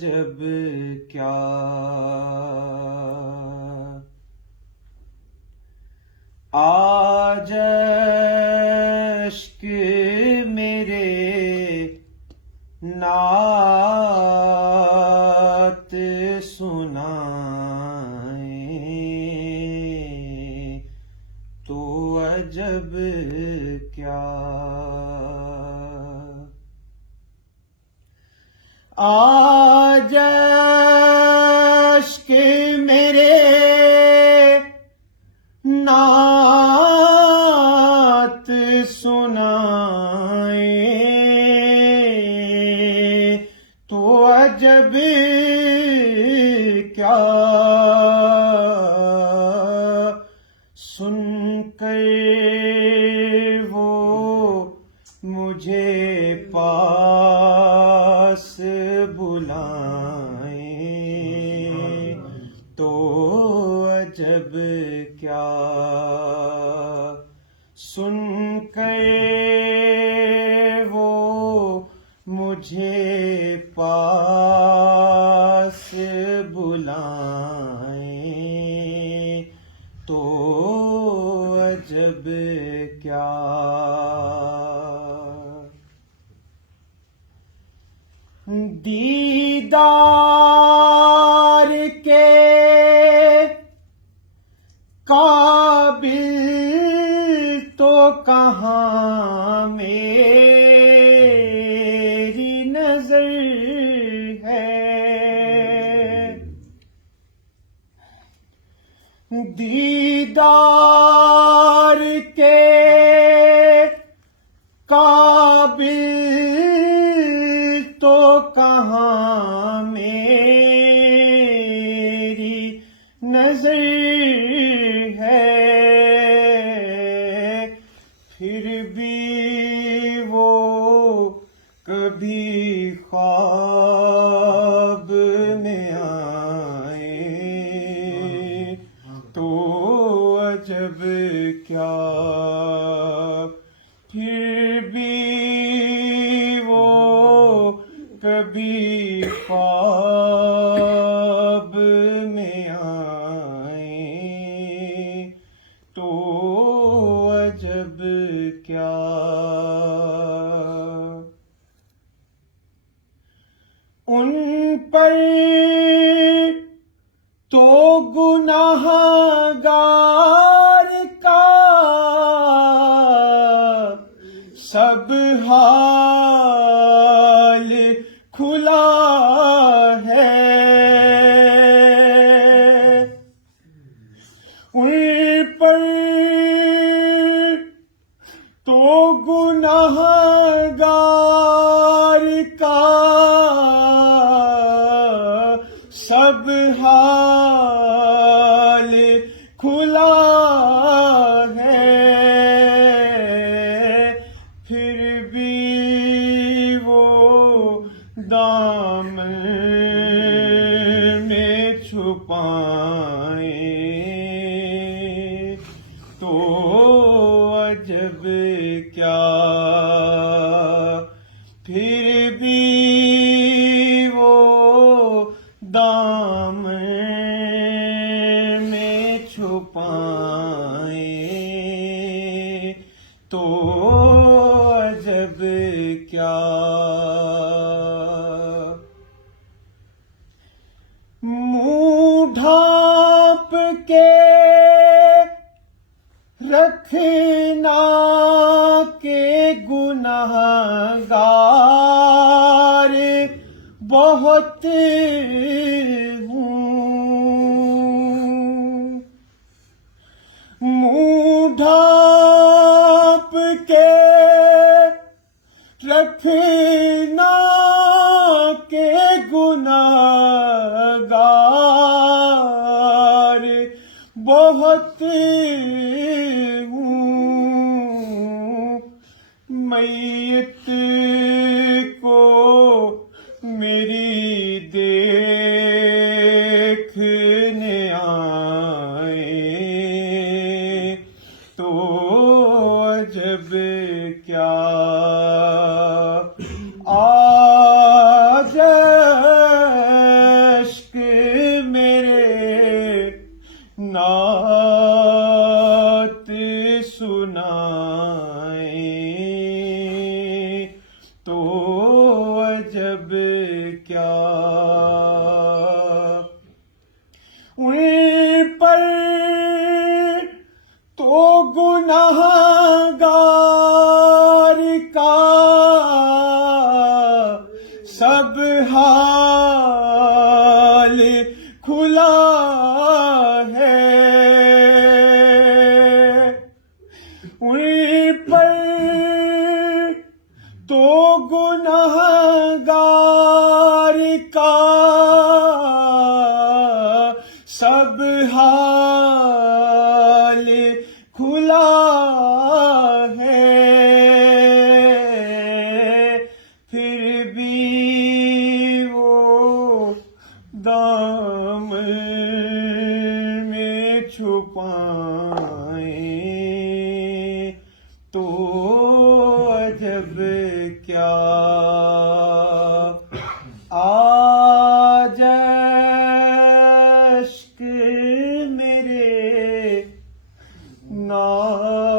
عجب کیا آج اشک میرے نعت سنائیں تو عجب کیا آج اشک میرے نعت سنائیں تو عجب کیا سن کر وہ مجھے پاس بلائیں تو عجب کیا سن کر وہ مجھے پاس بلائیں تو عجب کیا دیدار کے قابل تو کہاں میری نظر ہے دیدار کے قابل تو کہاں میری نظر ہے پھر بھی وہ کبھی خواب میں آئے تو عجب کیا پھر بھی وہ کبھی خواب میں آئے تو عجب کیا ان پر تو گنہگار کا سب حال کھلا ہے ان پر تو گنہگار کا سب حال کھلا ہے پھر بھی وہ دامن میں چھپائیں تو عجب کیا پھر بھی وہ دامن میں چھپائیں تو عجب کیا منہ ڈھانپ کے رکھنا کہ گنہگار بہت ہوں منہ ڈھانپ کے رکھنا کہ گنہگار بہت ہوں میت کو میری دیکھنے آئے تو عجب کیا آج ان پر تو گنہگار کا سب حال کھلا ہے، ان پر تو گنہگار کا سب حال کھلا ہے، پھر بھی وہ دامن میں چھپائیں تو عجب کیا، آج اشک میرے ناز